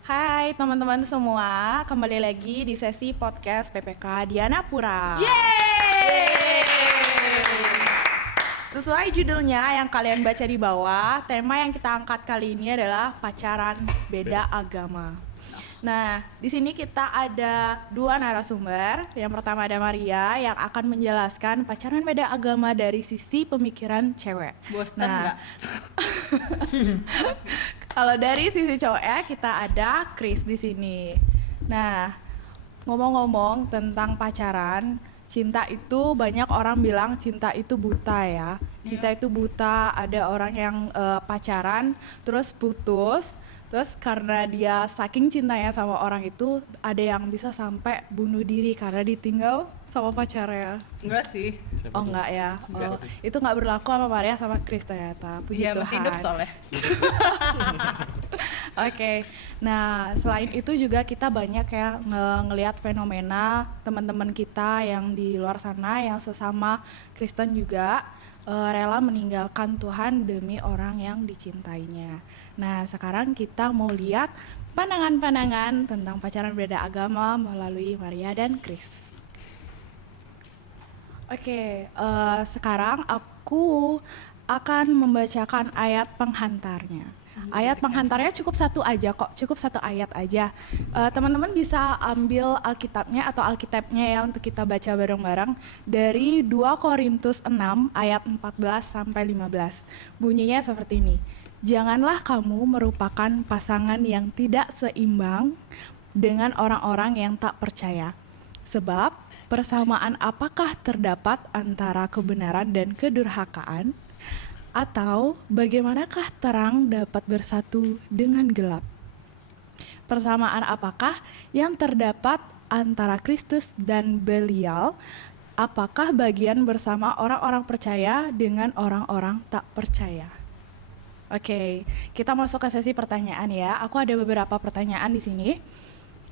Hai teman-teman semua, kembali lagi di sesi podcast PPK Diana Pura. Yeay! Sesuai judulnya yang kalian baca di bawah, tema yang kita angkat kali ini adalah pacaran beda agama. Nah, di sini kita ada dua narasumber. Yang pertama ada Maria yang akan menjelaskan pacaran beda agama dari sisi pemikiran cewek. Bosan nggak? Kalau dari sisi cowoknya kita ada Chris di sini. Nah, ngomong-ngomong tentang pacaran, cinta itu banyak orang bilang cinta itu buta ya. Cinta itu buta, ada orang yang pacaran terus putus. Terus karena dia saking cintanya sama orang itu, ada yang bisa sampai bunuh diri karena ditinggal sama pacarnya. Enggak sih. Oh enggak ya, Enggak. Itu nggak berlaku sama Maria sama Chris ternyata. Puji Iya, Tuhan. masih hidup soalnya. Oke, nah selain itu juga kita banyak ya ngelihat fenomena teman-teman kita yang di luar sana yang sesama Kristen juga rela meninggalkan Tuhan demi orang yang dicintainya. Nah sekarang kita mau lihat pandangan-pandangan tentang pacaran beda agama melalui Maria dan Chris. Oke, sekarang aku akan membacakan ayat penghantarnya. Ayat penghantarnya cukup satu aja kok, cukup satu ayat aja. Teman-teman bisa ambil Alkitabnya atau Alkitabnya ya untuk kita baca bareng-bareng dari 2 Korintus 6 ayat 14 sampai 15. Bunyinya seperti ini. Janganlah kamu merupakan pasangan yang tidak seimbang dengan orang-orang yang tak percaya. Sebab persamaan apakah terdapat antara kebenaran dan kedurhakaan? Atau bagaimanakah terang dapat bersatu dengan gelap? Persamaan apakah yang terdapat antara Kristus dan Belial? Apakah bagian bersama orang-orang percaya dengan orang-orang tak percaya? Oke, kita masuk ke sesi pertanyaan ya. Aku ada beberapa pertanyaan di sini.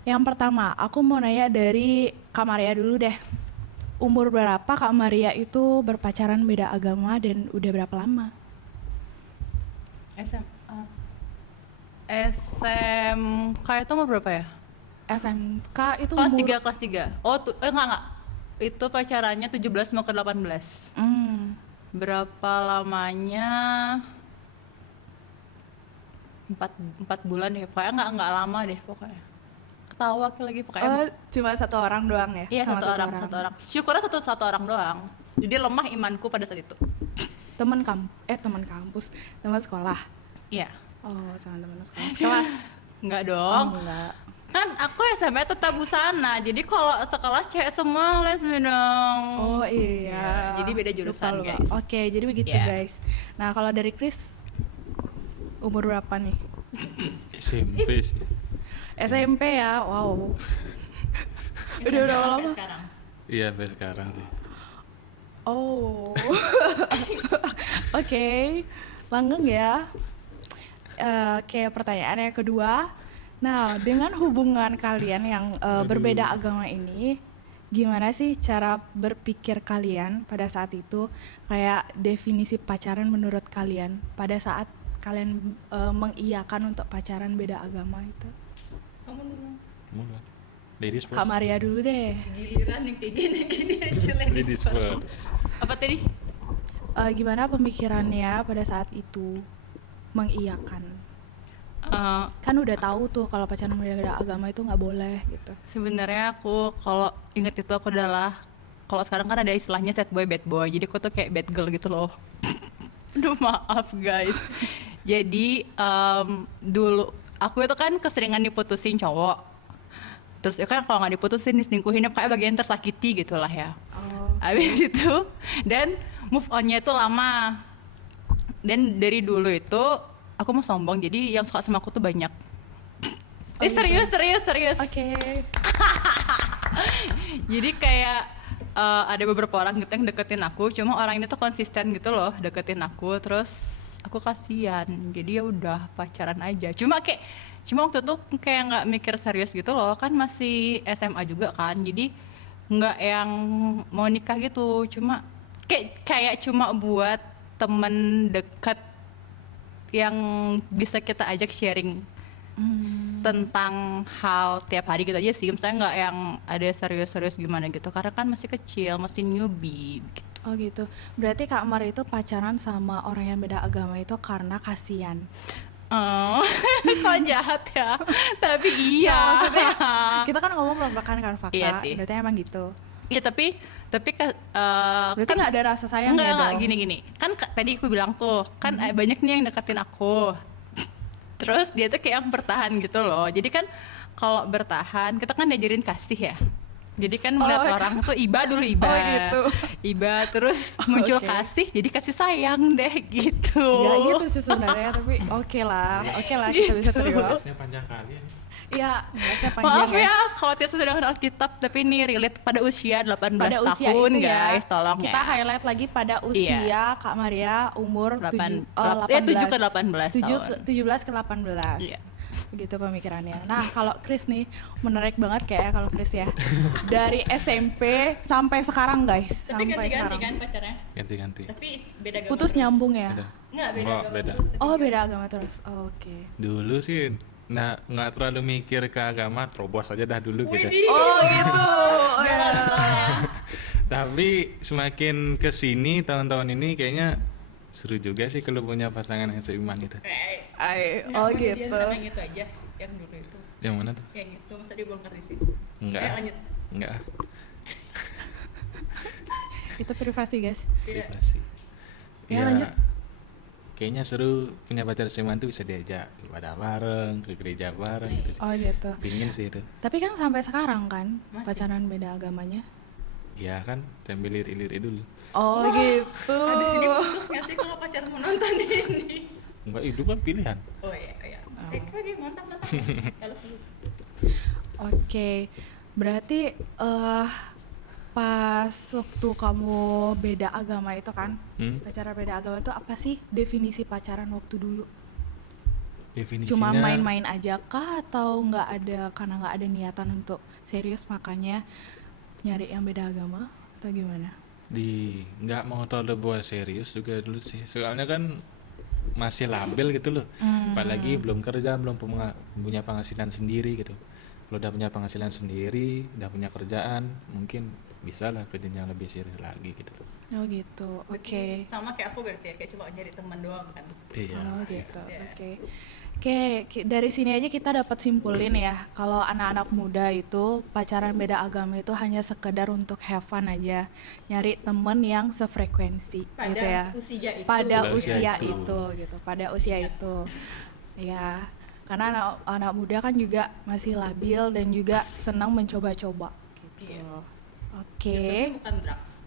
Yang pertama, aku mau nanya dari Kak Maria dulu deh. Umur berapa Kak Maria itu berpacaran beda agama dan udah berapa lama? SMK itu umur berapa ya? SMK itu Kelas umur 3, kelas 3. Oh, enggak. Itu pacarannya 17 mau ke 18. Berapa lamanya? 4 bulan ya. Pokoknya enggak lama deh pokoknya. Ketawa lagi pokoknya. cuma satu orang doang ya? Iya, Sama satu orang. Syukurnya satu orang doang. Jadi lemah imanku pada saat itu. Teman kampus, teman sekolah. Iya. Oh, sama teman sekolah. Sekelas. Enggak Oh, dong. enggak. Kan aku SMA tetap busana. Jadi kalau sekelas cewek semua les dong. Oh iya. Jadi beda jurusan, Lupa. guys. Oke, jadi begitu Iya. guys. Nah, kalau dari Chris umur berapa nih? SMP sih. SMP ya. Wow. Udah berapa Sampai lama? sekarang. Iya, sampai sekarang sih. Oh. Oke. Langgeng ya. Oke, pertanyaan yang kedua. Nah, dengan hubungan kalian yang berbeda agama ini, gimana sih cara berpikir kalian pada saat itu? Kayak definisi pacaran menurut kalian pada saat kalian mengiyakan untuk pacaran beda agama itu? Kamu dulu. Mulai. Ladies first. Kak Maria dulu deh. Giliran yang kayak gini aja Ladies first. Apa tadi? Gimana pemikirannya pada saat itu mengiyakan? Kan udah tahu tuh kalau pacaran beda agama itu nggak boleh gitu. Sebenarnya aku kalau inget itu aku adalah kalau sekarang kan ada istilahnya sad boy bad boy. Jadi aku tuh kayak bad girl gitu loh. Aduh maaf guys. Jadi dulu aku itu kan keseringan diputusin cowok. Terus ya kan kalau nggak diputusin diselingkuhin kayak bagian tersakiti gitulah ya. Habis itu dan move on-nya itu lama. Dan dari dulu itu aku mau sombong jadi yang suka sama aku tuh banyak. Serius. Oke. Jadi kayak ada beberapa orang gitu yang deketin aku, cuma orang ini tuh konsisten gitu loh deketin aku, terus aku kasihan, jadi ya udah pacaran aja. Cuma waktu itu kayak nggak mikir serius gitu loh, kan masih SMA juga kan, jadi nggak yang mau nikah gitu, cuma kayak cuma buat temen dekat yang bisa kita ajak sharing tentang hal tiap hari gitu aja sih, misalnya nggak yang ada serius-serius gimana gitu, karena kan masih kecil, masih newbie gitu. Oh gitu. Berarti Kak Mar itu pacaran sama orang yang beda agama itu karena kasihan. Oh, kok jahat ya? Tapi iya. Kita kan ngomong berdasarkan kan fakta. Iya sih. Berarti emang gitu. Iya tapi Berarti nggak ada rasa sayang ya enggak dong? gini kan tadi aku bilang tuh kan banyak nih yang deketin aku, terus dia tuh kayak yang bertahan gitu loh. Jadi kan kalau bertahan kita kan diajarin kasih ya, jadi kan ngeliat orang tuh iba dulu iba, gitu. iba terus muncul Oke. kasih, jadi kasih sayang deh gitu. Nggak gitu sih sebenarnya, tapi oke lah kita bisa terima. Bahasnya panjang kali ya. Iya, bahasanya panjang Maaf ya kalau Tia sudah kenal Alkitab, tapi ini relate pada usia 18 Pada usia tahun itu ya, guys, tolong kita ya. highlight lagi pada usia Kak Maria umur 7 ke 18 tahun. 17 ke 18. Iya. Begitu pemikirannya. Nah, kalau Chris nih menarik banget kayak kalau Chris ya. Dari SMP sampai sekarang guys, Tapi sampai ganti-ganti sekarang. kan pacarnya. Ganti-ganti. Tapi beda agama. Putus terus. nyambung ya? Beda. Enggak, beda Enggak, agama. beda. terus, tapi Oh, beda agama terus. Oh, oke. Dulu sih nggak terlalu mikir ke agama, terobos aja dah dulu gitu. Widih. Oh, gitu. Oh, Jangan ya. salah ya. Tapi semakin kesini tahun-tahun ini kayaknya seru juga sih kalau punya pasangan yang seiman gitu. Oh, Kenapa gitu. Dia sama yang itu aja, yang dulu itu. Yang mana tuh? Yang itu masa dibongkar di sini. Enggak. Lanjut. Enggak. Itu privasi, guys. Tidak. Privasi. Ya, lanjut. Kayaknya seru punya pacar seiman tuh bisa diajak ibadah bareng, ke gereja bareng gitu. Oh, gitu. Pingin sih itu. Tapi kan sampai sekarang kan Masih. pacaran beda agamanya. Ya kan, sambil lirik-lirik dulu. Oh, gitu. Habis ini putus nggak sih kalau pacar menonton ini? Enggak, itu kan pilihan. Oh iya, iya. Keren dia mantap. Kalau Oke. Berarti pas waktu kamu beda agama itu kan, pacaran beda agama itu apa sih definisi pacaran waktu dulu? Definisinya Cuma main-main aja kah atau nggak ada karena nggak ada niatan untuk serius makanya nyari yang beda agama atau gimana? nggak mau terlalu buat serius juga dulu sih. Soalnya kan masih labil gitu loh. Apalagi belum kerja, belum punya penghasilan sendiri gitu. Kalau udah punya penghasilan sendiri, udah punya kerjaan, mungkin bisa lah ke jenjang lebih serius lagi gitu loh. Oh gitu. Oke. sama kayak aku berarti ya, kayak cuma nyari teman doang kan. Iya. Oh gitu. Iya. Oke. Oke, dari sini aja kita dapat simpulin ya, kalau anak-anak muda itu pacaran beda agama itu hanya sekedar untuk have fun aja, nyari temen yang sefrekuensi Pada gitu ya. usia itu. Pada Pada usia usia itu. itu gitu, pada usia itu. Ya, karena anak muda kan juga masih labil dan juga senang mencoba-coba gitu. Iya. Oke. Bukan drugs.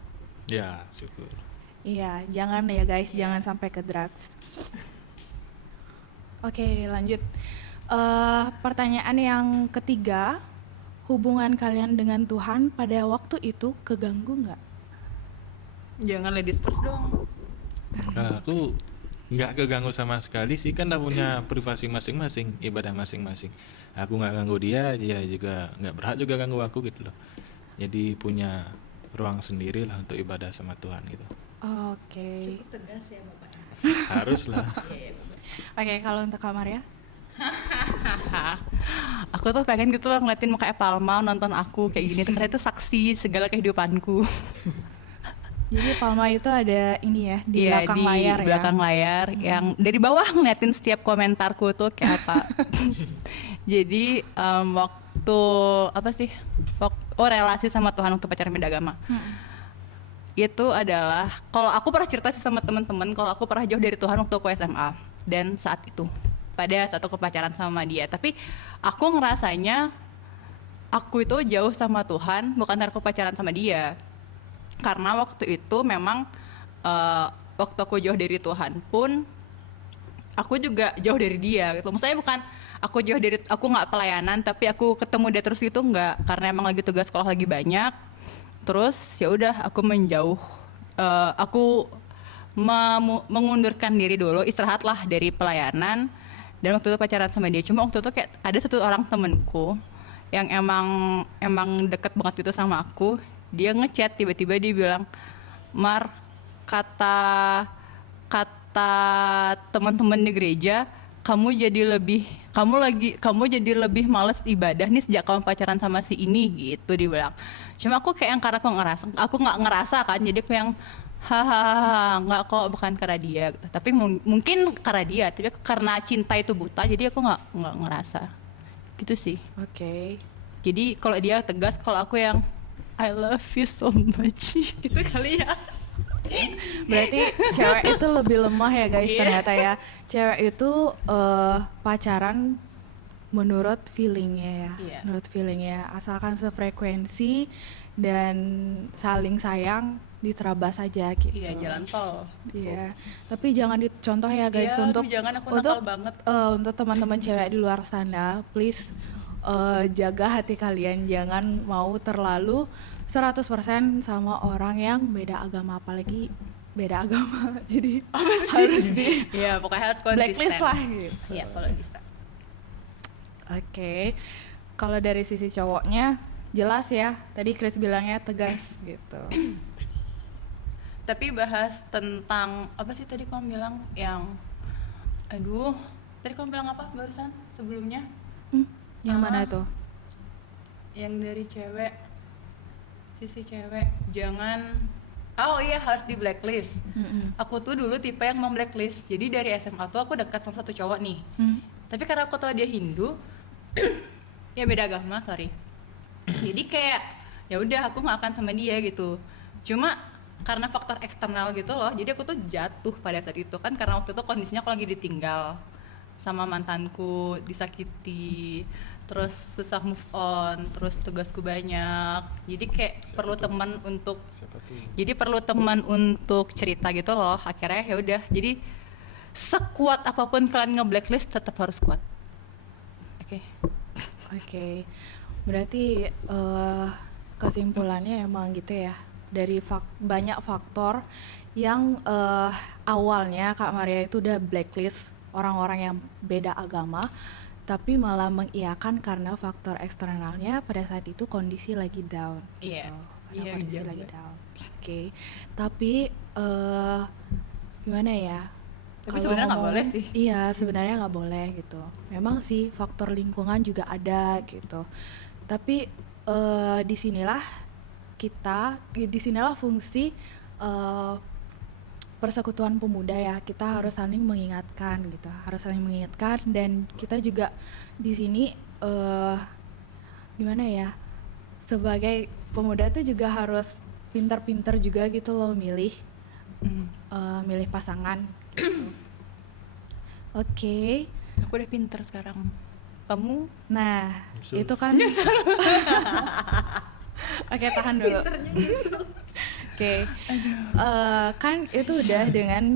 Ya, syukur. Iya, jangan ya guys, Iya. jangan sampai ke drugs. Oke, lanjut. Pertanyaan yang ketiga, hubungan kalian dengan Tuhan pada waktu itu keganggu nggak? Jangan ladies first dong. Nah, aku nggak keganggu sama sekali sih, kan udah punya privasi masing-masing, ibadah masing-masing. Aku nggak ganggu dia, dia juga nggak berhak juga ganggu aku gitu loh. Jadi punya ruang sendiri lah untuk ibadah sama Tuhan gitu. Oke. Cukup tegas ya bapaknya. Haruslah. Iya, iya, bapak. Oke, kalau untuk kamar ya? Aku tuh pengen gitu loh ngeliatin muka Palma nonton aku kayak gini, karena itu saksi segala kehidupanku. Jadi Palma itu ada ini ya di Iya, belakang di layar ya. belakang layar yang dari bawah ngeliatin setiap komentarku tuh kayak apa. Jadi waktu apa sih? Relasi sama Tuhan waktu pacaran beda agama. Itu adalah kalau aku pernah cerita sih sama teman-teman kalau aku pernah jauh dari Tuhan waktu aku SMA dan saat itu pada saat aku pacaran sama dia. Tapi aku ngerasanya aku itu jauh sama Tuhan bukan karena aku pacaran sama dia. Karena waktu itu memang waktu aku jauh dari Tuhan pun aku juga jauh dari dia gitu. Maksudnya bukan aku nggak pelayanan tapi aku ketemu dia terus itu nggak, karena emang lagi tugas sekolah lagi banyak. Terus ya udah aku menjauh, aku mengundurkan diri dulu, istirahatlah dari pelayanan. Dan waktu itu pacaran sama dia. Cuma waktu itu kayak ada satu orang temenku yang emang deket banget gitu sama aku. Dia ngechat tiba-tiba dia bilang, Mar, kata teman-teman di gereja kamu jadi lebih males ibadah nih sejak kamu pacaran sama si ini gitu dibilang. Cuma aku kayak yang karena aku nggak ngerasa kan, jadi aku yang hahaha nggak kok, bukan karena dia gitu. Tapi mungkin karena dia, tapi karena cinta itu buta, jadi aku nggak ngerasa gitu sih. Oke. Jadi kalau dia tegas, kalau aku yang I love you so much gitu kali ya. Berarti cewek itu lebih lemah ya guys Iya. ternyata ya. Cewek itu pacaran menurut feelingnya ya. Iya. Menurut feelingnya. Asalkan sefrekuensi dan saling sayang, diterabas saja gitu. Iya, jalan tol. Iya. Tapi jangan dicontoh ya guys, Iya, untuk aduh, jangan, aku untuk nakal banget. untuk teman-teman cewek di luar sana, please jaga hati kalian, jangan mau terlalu 100% sama orang yang beda agama, apalagi beda agama. Jadi harus di Iya, pokoknya harus konsisten. blacklist lah gitu. Iya, kalau bisa. Oke. Kalau dari sisi cowoknya jelas ya, tadi Chris bilangnya tegas gitu. Tapi bahas tentang apa sih tadi kamu bilang yang aduh, tadi kamu bilang apa barusan sebelumnya? Yang mana Ah. tuh? Yang dari cewek, sisi cewek jangan, oh iya, harus di blacklist. Mm-mm. Aku tuh dulu tipe yang mau blacklist. Jadi dari SMA tuh aku dekat sama satu cowok nih. Hmm. Tapi karena aku tahu dia Hindu, ya beda agama, sorry. Jadi kayak ya udah aku nggak akan sama dia gitu. Cuma karena faktor eksternal gitu loh, jadi aku tuh jatuh pada saat itu kan, karena waktu itu kondisinya aku lagi ditinggal sama mantanku, disakiti, terus susah move on, terus tugasku banyak, jadi kayak perlu teman untuk Siapa tuh? jadi perlu teman untuk cerita gitu loh. Akhirnya ya udah, jadi sekuat apapun kalian nge-blacklist tetap harus kuat. Oke. Oke, berarti kesimpulannya emang gitu ya, dari banyak faktor yang awalnya Kak Maria itu udah blacklist orang-orang yang beda agama, tapi malah mengiyakan karena faktor eksternalnya pada saat itu kondisi lagi down. Iya. Karena Iya, kondisi iya, lagi iya. down. Oke, tapi gimana ya? Tapi Kalau sebenarnya nggak ngomong- boleh sih. Iya, sebenarnya nggak boleh gitu. Memang sih faktor lingkungan juga ada gitu. Tapi disinilah disinilah fungsi eh, persekutuan pemuda ya. Kita harus saling mengingatkan gitu, harus saling mengingatkan, dan kita juga di sini gimana ya? Sebagai pemuda tuh juga harus pintar-pintar juga gitu loh milih milih pasangan. Gitu. Oke. Aku udah pinter sekarang. Kamu? Nah, Nyusul. itu kan Oke, tahan dulu. Oke. Kan itu udah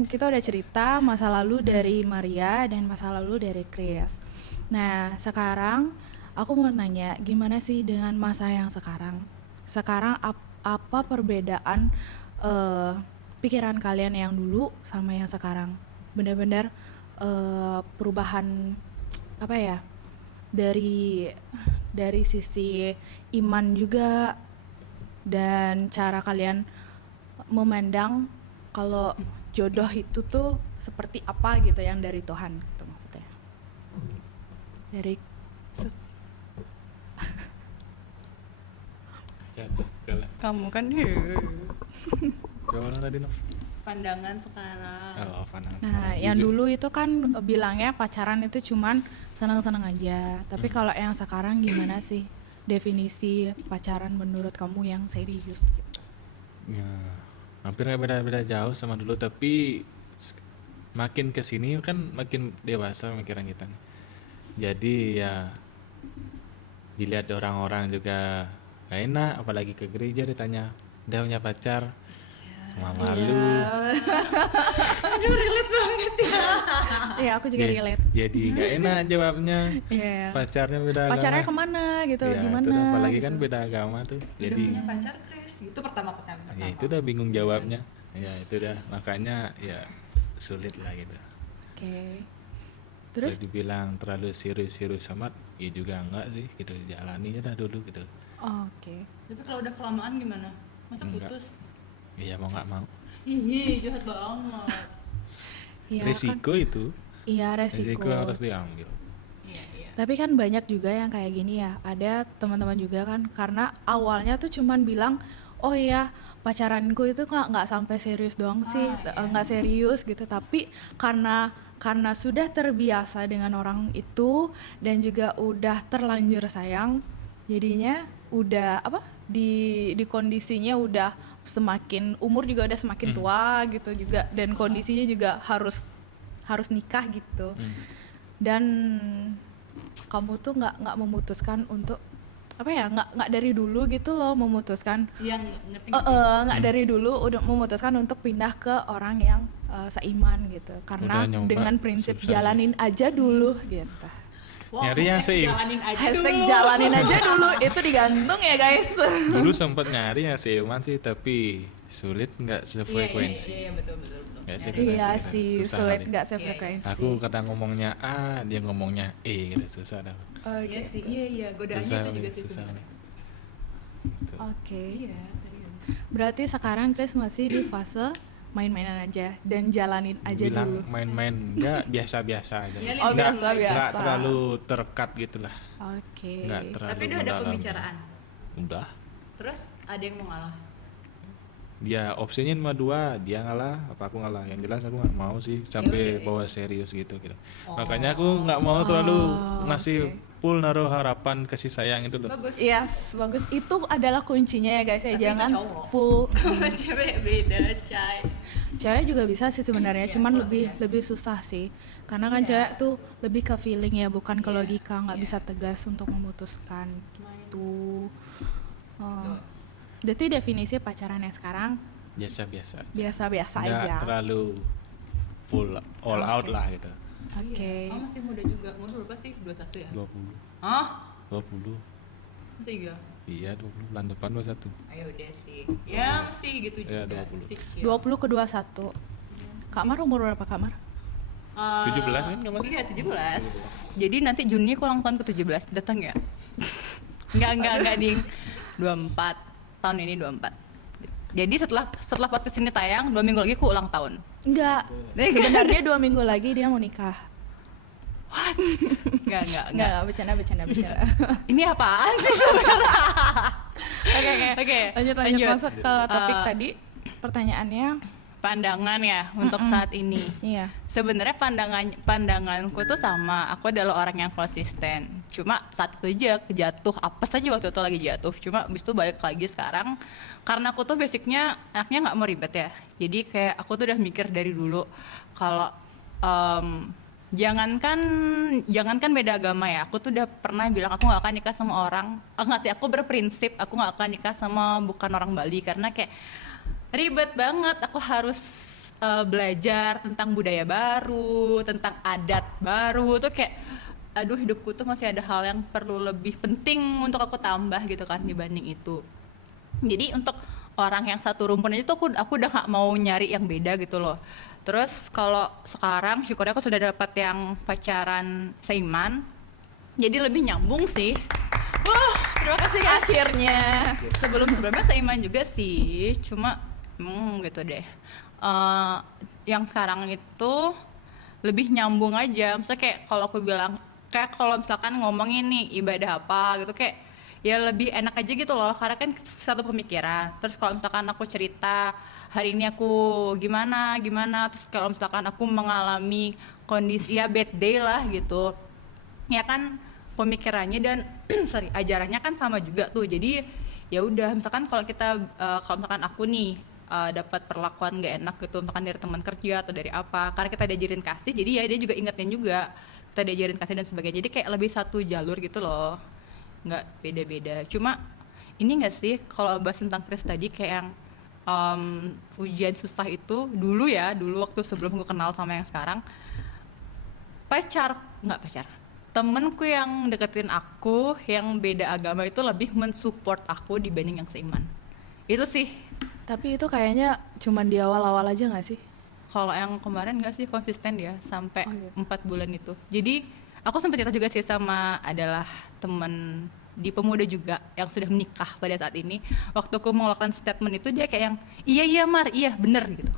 kita udah cerita masa lalu dari Maria dan masa lalu dari Chris. Nah, sekarang aku mau nanya, gimana sih dengan masa yang sekarang? Sekarang apa perbedaan pikiran kalian yang dulu sama yang sekarang? Benar-benar perubahan apa ya? Dari sisi iman juga, dan cara kalian memandang kalau jodoh itu tuh seperti apa gitu, yang dari Tuhan gitu maksudnya. Dari Ya, kalah. Kamu kan Jawab tadi, Nov. pandangan sekarang. Oh, pandangan. Nah, yang dulu itu kan bilangnya pacaran itu cuman senang-senang aja. Tapi kalau yang sekarang gimana sih definisi pacaran menurut kamu yang serius gitu? Ya, hampir nggak beda-beda jauh sama dulu, tapi makin kesini kan makin dewasa pemikiran kita nih. Jadi ya dilihat orang-orang juga gak enak, apalagi ke gereja ditanya udah punya pacar, malu. Iya, aku juga relate. Jadi gak enak jawabnya. Iya. Pacarnya beda Pacarnya agama. kemana gitu, Ya, gimana? itu dah, apalagi gitu. kan beda agama tuh. Jadi Punya pacar Chris, itu pertama. ya itu udah bingung jawabnya. Ya itu dah, makanya ya sulit lah gitu. Oke. Terus Terus dibilang terlalu serius-serius amat, ya juga enggak sih, gitu jalani aja dah dulu gitu. oke. Tapi kalau udah kelamaan gimana? Masa Enggak. putus? Iya mau nggak mau. Ih, jahat banget. Iya kan? Resiko itu. Iya, Resiko resiko. harus diambil. Iya, iya. Tapi kan banyak juga yang kayak gini ya. Ada teman-teman juga kan karena awalnya tuh cuman bilang, "Oh iya, pacaranku itu nggak sampai serius doang sih, nggak serius gitu." Tapi karena sudah terbiasa dengan orang itu dan juga udah terlanjur sayang, jadinya udah apa? Di kondisinya udah semakin umur juga udah semakin tua gitu juga dan kondisinya juga harus nikah gitu. Dan kamu tuh nggak memutuskan untuk apa ya, nggak dari dulu gitu loh memutuskan Yang ngerti nggak dari dulu udah memutuskan untuk pindah ke orang yang seiman gitu karena Udah nyoba, dengan prinsip susah sih. jalanin aja dulu gitu. Nyari yang jalanin aja Hashtag dulu. jalanin aja dulu itu digantung ya guys. Dulu sempat nyari yang seiman sih, tapi sulit, nggak sefrekuensi. Iya, betul. Nggak sefrekuensi, Iya gitu. sih, Susah sulit kali. nggak sefrekuensi. Aku kadang ngomongnya A, dia ngomongnya E gitu, susah dah. Iya sih, iya, godaannya Susah itu juga kali, sih susah sebenarnya. kali. Gitu. Oke. Iya, serius. Berarti sekarang Chris masih di fase main-mainan aja dan jalanin aja Bilang dulu. main-main, nggak biasa-biasa aja. Iya, Oh, Nggak- biasa-biasa. nggak terlalu terkat gitu lah. Oke. Nggak terlalu Tapi udah ada mendalam. pembicaraan. Udah. Terus ada yang mau ngalah. Dia opsinya cuma dua, dia ngalah apa aku ngalah. Yang jelas aku nggak mau sih sampai Yaudah. bawa serius gitu. Oh. Makanya aku nggak mau terlalu Oh, ngasih oke. full naruh harapan kasih sayang itu loh. Bagus. Yes, bagus. Itu adalah kuncinya ya guys ya. Tapi Jangan itu cowok. full. Cewek beda, shy. Cewek juga bisa sih sebenarnya, Iya, cuman kalau lebih biasa. lebih susah sih. Karena kan Iya. cewek tuh lebih ke feeling ya, bukan ke Iya, logika, nggak iya. bisa tegas untuk memutuskan gitu. Oh. Betul. Berarti definisi pacarannya sekarang Biasa-biasa. biasa-biasa Nggak aja. terlalu full all out Oke. lah gitu. Oke. Iya. Oh, masih muda juga. Umur berapa sih? 21 ya? 20. Hah? 20. Masih iya? Iya, 20 bulan depan 21. Ayo udah sih. Ya, masih gitu Iya, juga. 20. Masih chill. 20 ke 21. Kak Mar umur berapa Kak Mar? 17 kan kemarin? Iya, 17. Jadi nanti Juni aku ulang tahun ke-17. Datang ya? Enggak, Ding. 24. Tahun ini 24. Jadi setelah podcast ini tayang, 2 minggu lagi aku ulang tahun. Enggak. Sebenarnya 2 minggu lagi dia mau nikah. Enggak. Bercanda. Ini apaan sih sebenarnya? Oke. Lanjut masuk ke topik tadi. Pertanyaannya, Pandangan ya untuk saat ini. iya. Sebenarnya pandanganku tuh sama. Aku adalah orang yang konsisten. Cuma saat itu aja kejatuh. Apa saja waktu itu lagi jatuh. Cuma abis itu balik lagi sekarang. Karena aku tuh basicnya anaknya nggak mau ribet ya. Jadi kayak aku tuh udah mikir dari dulu kalau jangankan beda agama ya. Aku tuh udah pernah bilang aku nggak akan nikah sama orang. Nggak sih, aku berprinsip aku nggak akan nikah sama bukan orang Bali karena kayak ribet banget. Aku harus belajar tentang budaya baru, tentang adat baru. Tuh kayak, aduh hidupku tuh masih ada hal yang perlu lebih penting untuk aku tambah gitu kan dibanding itu. Jadi untuk orang yang satu rumpun aja tuh aku udah gak mau nyari yang beda gitu loh. Terus kalau sekarang syukurnya aku sudah dapat yang pacaran seiman. Jadi lebih nyambung sih. Terima kasih guys. Akhirnya. Sebelumnya seiman juga sih, cuma gitu deh. Yang sekarang itu lebih nyambung aja. Misalnya kayak kalau aku bilang, kayak kalau misalkan ngomongin nih ibadah apa gitu kayak ya lebih enak aja gitu loh, karena kan satu pemikiran. Terus kalau misalkan aku cerita hari ini aku gimana, terus kalau misalkan aku mengalami kondisi ya bad day lah gitu, ya kan pemikirannya dan ajarannya kan sama juga tuh. Jadi ya udah misalkan kalau misalkan aku nih dapat perlakuan gak enak gitu misalkan dari teman kerja atau dari apa, karena kita diajarin kasih, jadi ya dia juga ingetin juga kita diajarin kasih dan sebagainya. Jadi kayak lebih satu jalur gitu loh, nggak beda-beda. Cuma ini nggak sih kalau bahas tentang Chris tadi kayak yang ujian susah itu dulu waktu sebelum gue kenal sama yang sekarang, temenku yang deketin aku yang beda agama itu lebih mensupport aku dibanding yang seiman. Itu sih. Tapi itu kayaknya cuman di awal-awal aja nggak sih? Kalau yang kemarin nggak sih, konsisten dia sampai Oh, iya. 4 bulan itu. Jadi aku sempat cerita juga sih sama adalah temen di pemuda juga yang sudah menikah pada saat ini. Waktu aku mengeluarkan statement itu dia kayak yang iya Mar, iya bener gitu.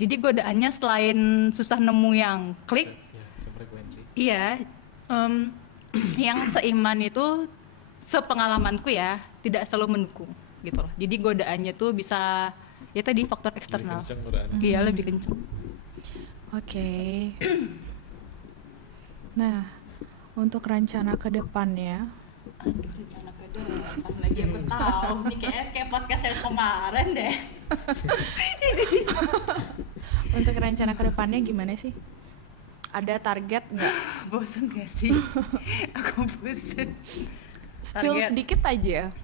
Jadi godaannya selain susah nemu yang klik, Iya, yang seiman itu sepengalamanku ya tidak selalu mendukung gitu loh. Jadi godaannya tuh bisa ya tadi faktor Lebih eksternal. kenceng godaannya. Iya lebih kenceng. Oke. Nah, untuk rencana ke depannya, Aduh, rencana ke depan lagi aku tahu. Ini kayak podcast yang kemarin deh. untuk rencana ke depannya gimana sih? Ada target nggak? Bosen gak sih? Aku bosen. Spill Target. sedikit aja.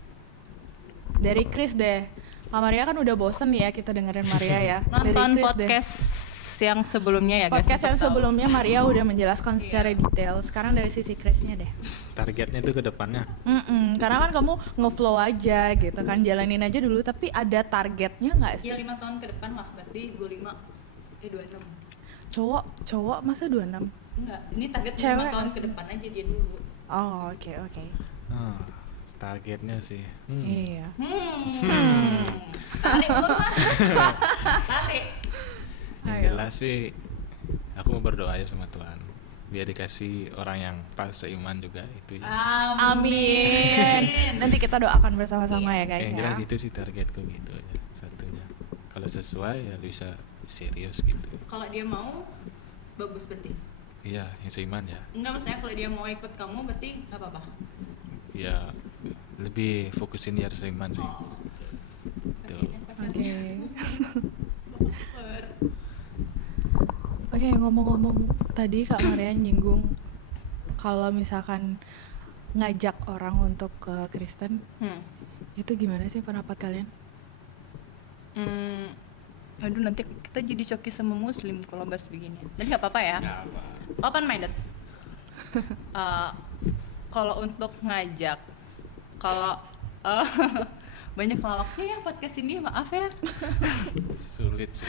Dari Chris deh. Kak Maria kan udah bosen ya kita dengerin Maria ya. Dari Nonton Chris deh. podcast yang sebelumnya ya guys. Podcast yang untuk tahu. sebelumnya Maria udah menjelaskan secara detail. Sekarang dari sisi Chrisnya deh. Targetnya itu ke depannya. Karena kan kamu ngeflow aja gitu kan, jalanin aja dulu. Tapi ada targetnya nggak sih? Ya 5 tahun ke depan lah, berarti 25 26. Cowok masa 26? Enggak, ini target 5 Cewek tahun asli. ke depan aja dia dulu. Oh oke. Ah, targetnya sih. Iya. Tarik ulur mas. Tarik. Yang Ayo. jelas sih aku mau berdoa aja sama Tuhan biar dikasih orang yang pas seiman juga itu ya. Amin. Nanti kita doakan bersama-sama ya guys Yang ya. jelas itu sih targetku gitu aja satunya. Kalau sesuai ya bisa serius gitu. Kalau dia mau, bagus berarti. Iya, yang seiman ya. Enggak, maksudnya kalau dia mau ikut kamu berarti nggak apa-apa. Ya lebih fokusin ya seiman sih. Oh, Tuh. Oke. Oke, ngomong-ngomong tadi Kak Maria nyinggung kalau misalkan ngajak orang untuk ke Kristen, itu gimana sih pendapat kalian? Aduh, nanti kita jadi coki sama muslim kalau bahas begini. Tapi nggak apa-apa ya. Nggak apa. Open minded. Kalau untuk ngajak, kalau banyak lawaknya ya podcast ini, maaf ya. Sulit sih.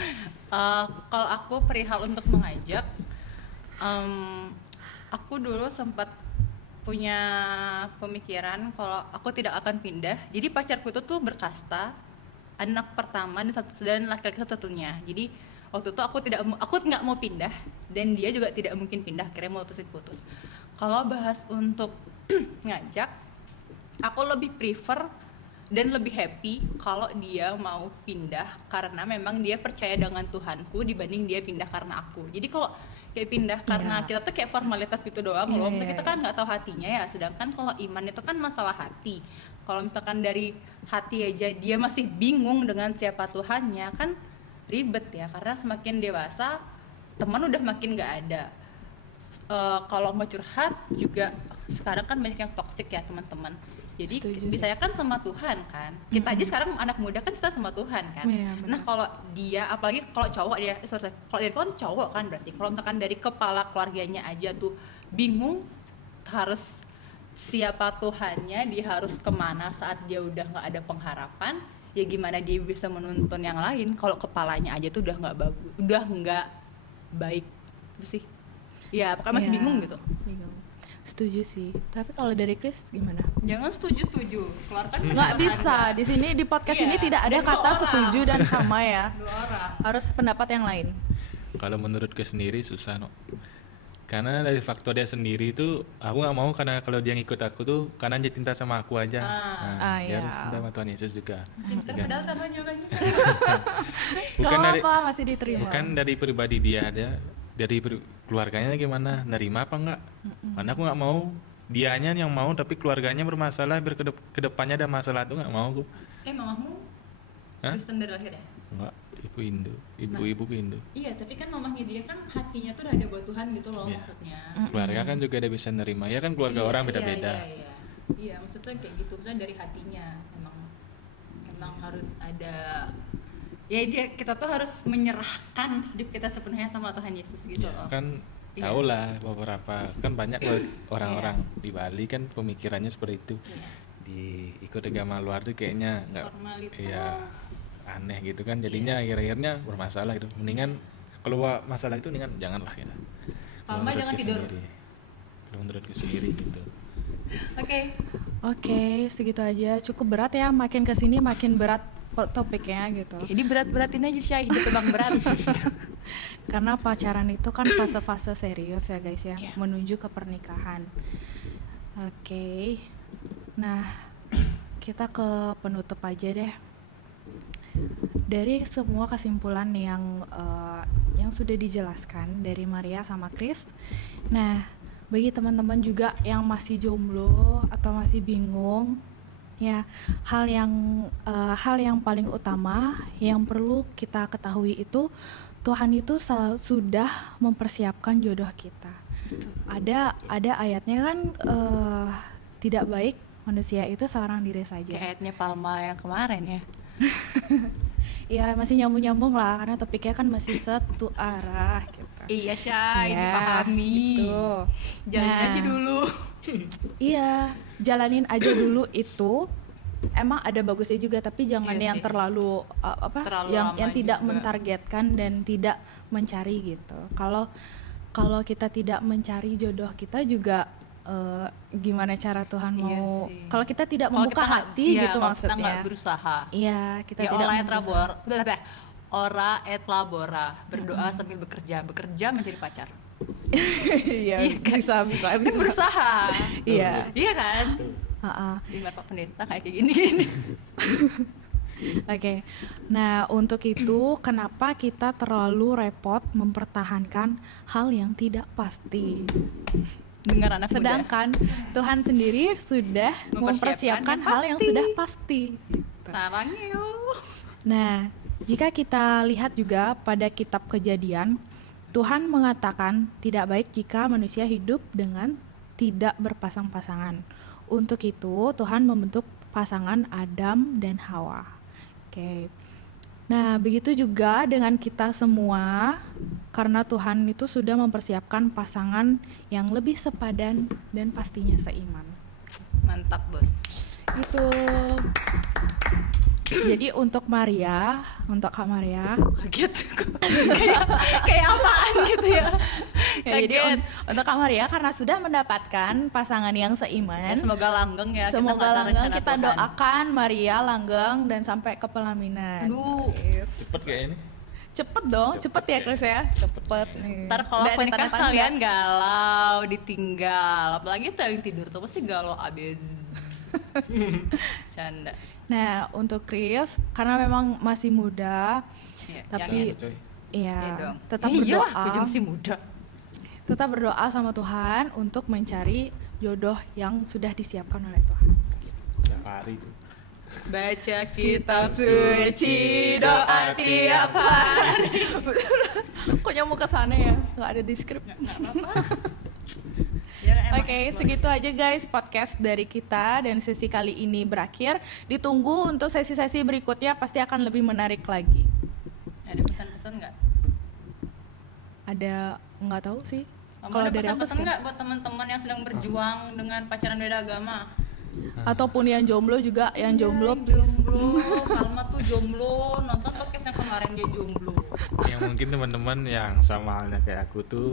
Kalau aku perihal untuk mengajak, aku dulu sempat punya pemikiran kalau aku tidak akan pindah. Jadi pacarku itu tuh berkasta, anak pertama dan laki-laki satu-satunya. Jadi waktu itu aku nggak mau pindah dan dia juga tidak mungkin pindah. Akhirnya mau putus. Kalau bahas untuk ngajak, aku lebih prefer dan lebih happy kalau dia mau pindah karena memang dia percaya dengan Tuhanku dibanding dia pindah karena aku. Jadi kalau kayak pindah karena Iya. kita tuh kayak formalitas gitu doang loh, Iya, kita iya, kan nggak tahu hatinya ya. Sedangkan kalau iman itu kan masalah hati. Kalau misalkan dari hati aja dia masih bingung dengan siapa Tuhannya, kan ribet ya. Karena semakin dewasa teman udah makin nggak ada. Kalau mau curhat juga sekarang kan banyak yang toksik ya teman-teman. Jadi Setuju sih. saya kan sama Tuhan kan. Kita aja sekarang anak muda kan kita sama Tuhan kan. Iya, benar. Nah kalau dia, apalagi kalau cowok dia, kalau dia kan cowok kan berarti. Kalau misalkan dari kepala keluarganya aja tuh bingung harus siapa Tuhannya, dia harus kemana saat dia udah nggak ada pengharapan, ya gimana dia bisa menuntun yang lain kalau kepalanya aja tuh udah nggak bagus, udah nggak baik, itu sih. Ya pokoknya masih Iya, bingung gitu. Bingung. Setuju sih. Tapi kalau dari Chris gimana? Jangan setuju, keluarkan Nggak bisa. Di sini di podcast Iya, ini tidak ada dan dua kata orang. setuju dan sama ya. 2 orang. Harus pendapat yang lain. Kalau menurutku sendiri susah no. Karena dari faktor dia sendiri itu aku nggak mau karena kalau dia ngikut aku tuh karena dia cinta sama aku aja. Dia iya. harus cinta sama Tuhan Yesus juga. Pinter Kan? padahal sama jawabannya. Bukan Kalau dari apa masih diterima. bukan dari pribadi dia dari keluarganya gimana nerima apa enggak. Karena aku nggak mau dianya yang mau tapi keluarganya bermasalah biar kedepannya ada masalah tuh nggak mau aku. Mamamu Hah? Kristen dari lahir ya? Enggak, ibu Indo, ibu-ibu Indo. Iya, tapi kan mamahnya dia kan hatinya tuh udah ada buat Tuhan gitu loh Iya. maksudnya. Keluarga kan juga ada bisa nerima ya kan keluarga Iya, orang iya, beda-beda. Iya, iya, maksudnya kayak gitu, maksudnya dari hatinya emang harus ada. Ya kita tuh harus menyerahkan hidup kita sepenuhnya sama Tuhan Yesus gitu Ya, loh. kan Iya. tahu lah beberapa kan banyak loh orang-orang di Bali kan pemikirannya seperti itu. Iya. Di ikut agama luar tuh kayaknya nggak Formalitas. ya aneh gitu kan jadinya akhir-akhirnya bermasalah gitu. Mendingan kalau masalah itu mendingan janganlah gitu. Kalau Mama jangan menurutku tidur. sendiri. Kalau menurutku sendiri gitu. Oke. Oke, segitu aja. Cukup berat ya. Makin kesini makin berat topiknya gitu. Jadi berat-beratin aja Syah, hidup Bang berat. Karena pacaran itu kan fase-fase serius ya guys ya, Iya. menuju ke pernikahan. Oke. Nah, kita ke penutup aja deh. Dari semua kesimpulan yang sudah dijelaskan dari Maria sama Chris. Nah, bagi teman-teman juga yang masih jomblo atau masih bingung, ya, hal yang paling utama yang perlu kita ketahui itu Tuhan itu sudah mempersiapkan jodoh kita. Ada ayatnya kan, tidak baik manusia itu seorang diri Kayak saja. ayatnya Palma yang kemarin ya. Ya masih nyambung lah karena topiknya kan masih satu arah gitu. Iya Syah, ini Ya, pahami. gitu. Jalanin Nah, aja dulu. Iya, jalanin aja dulu itu. Emang ada bagusnya juga, tapi jangan Iya yang sih. terlalu Terlalu yang lama tidak juga. mentargetkan dan tidak mencari gitu. Kalau kita tidak mencari jodoh kita juga, gimana cara Tuhan Iya mau? sih. Kalau kita tidak Kalau membuka kita nggak- hati iya, gitu kalau kita maksudnya. nggak berusaha. Iya, kita Ya tidak ora et berusaha. labor, ora et labora, berdoa sambil bekerja mencari pacar. Iya, bisa. Berusaha. Iya. Iya kan? Heeh. Biar Pak Pendeta kayak gini. Oke, nah untuk itu kenapa kita terlalu repot mempertahankan hal yang tidak pasti? Dengar anak muda. Sedangkan Tuhan sendiri sudah mempersiapkan hal yang sudah pasti. Sarangnya yuk. Nah, jika kita lihat juga pada kitab Kejadian, Tuhan mengatakan tidak baik jika manusia hidup dengan tidak berpasang-pasangan. Untuk itu, Tuhan membentuk pasangan Adam dan Hawa. Oke. Nah, begitu juga dengan kita semua, karena Tuhan itu sudah mempersiapkan pasangan yang lebih sepadan dan pastinya seiman. Mantap, Bos. Gitu. Jadi untuk Kak Maria, Kaget. kayak apaan gitu ya. ya, jadi untuk Kak Maria karena sudah mendapatkan pasangan yang seiman, Semoga langgeng ya. semoga nggak tahu langgeng, rencana kita Tuhan. doakan Maria langgeng dan sampai ke pelaminan. Aduh. Cepet kayak ini. Cepet dong, cepet ya Chris ya, cepet nih. Ntar kalau Udah ada nikah tanda-tanda. kalian galau, ditinggal. Apalagi tuh yang tidur tuh pasti galau abis. Canda. Nah untuk Chris karena memang masih muda, Ya, tapi Jangan, coy. iya Iya dong. tetap Ya iyalah, berdoa, gue juga masih muda. tetap berdoa sama Tuhan untuk mencari jodoh yang sudah disiapkan oleh Tuhan. Tiap hari tuh. Baca kitab suci, doa tiap hari. Kok nyamuk ke sana ya? Nggak ada di skrip. Ya, emang Oke, explore. segitu aja guys podcast dari kita dan sesi kali ini berakhir. Ditunggu untuk sesi-sesi berikutnya pasti akan lebih menarik lagi. Ada pesan-pesan nggak? Ada nggak tahu sih. Kalau ada aku pesan-pesan sekarang- nggak buat teman-teman yang sedang berjuang dengan pacaran beda agama? ataupun yang jomblo juga, yang jomblo Ya, please. jomblo, Palma tuh jomblo, nonton podcast yang kemarin dia jomblo. Yang mungkin teman-teman yang sama halnya kayak aku tuh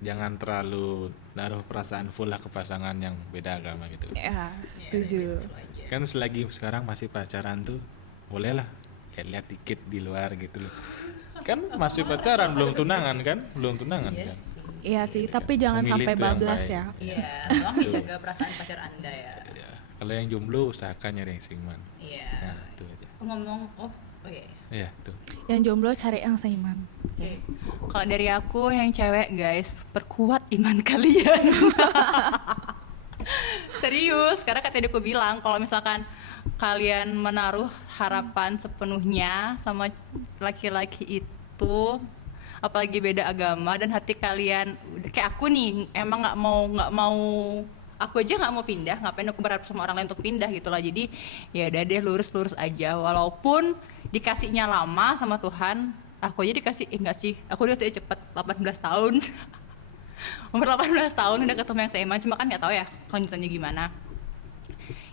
jangan terlalu naruh perasaan full lah ke pasangan yang beda agama gitu. Ya, setuju. Kan selagi sekarang masih pacaran tuh boleh lah lihat dikit di luar gitu loh. Kan masih pacaran, belum tunangan kan? Belum tunangan kan? Iya sih, tapi jangan Memilih sampai tuh yang bablas baik. ya. Iya, tolong dijaga perasaan pacar anda ya. Ya. Kalau yang jomblo usahakan nyari yang seiman. Iya. Nah, itu aja. Ngomong, oh iya. Iya, tuh. Yang jomblo cari yang seiman. Oke. Kalau dari aku yang cewek guys, perkuat iman kalian. Serius, karena kata aku bilang kalau misalkan kalian menaruh harapan sepenuhnya sama laki-laki itu, apalagi beda agama dan hati kalian kayak aku nih, emang nggak mau aku aja nggak mau pindah, ngapain aku berharap sama orang lain untuk pindah gitu lah. Jadi ya udah deh, lurus aja, walaupun dikasihnya lama sama Tuhan. Aku aja dikasih, enggak sih, aku udah cepet 18 tahun. Umur 18 tahun udah ketemu yang seiman, cuma kan nggak tahu ya kelanjutannya gimana.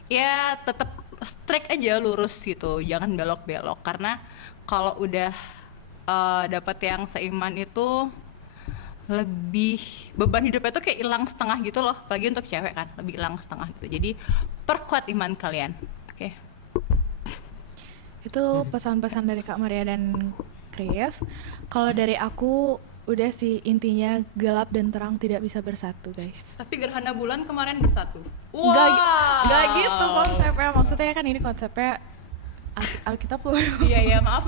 Ya tetap straight aja, lurus gitu, jangan belok-belok, karena kalau udah dapat yang seiman itu lebih beban hidupnya tuh kayak hilang setengah gitu loh, apalagi untuk cewek kan lebih hilang setengah gitu. Jadi perkuat iman kalian. Oke. Itu pesan-pesan dari Kak Maria dan Chris. Kalau dari aku udah sih, intinya gelap dan terang tidak bisa bersatu, guys. Tapi gerhana bulan kemarin bersatu. Nggak gitu konsepnya. Maksudnya kan ini konsepnya Alkitab loh. Iya, maaf.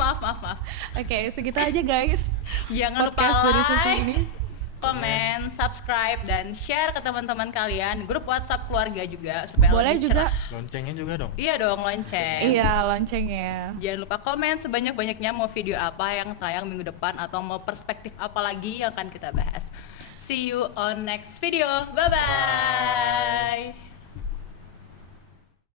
Oke, segitu aja guys. Jangan lupa Podcast dari sesi like, ini. komen, subscribe, dan share ke teman-teman kalian. Grup WhatsApp keluarga juga supaya Boleh lebih juga. cerah. Loncengnya juga dong. Iya dong, lonceng. Iya, loncengnya. Jangan lupa komen sebanyak-banyaknya mau video apa yang tayang minggu depan atau mau perspektif apa lagi yang akan kita bahas. See you on next video. Bye-bye.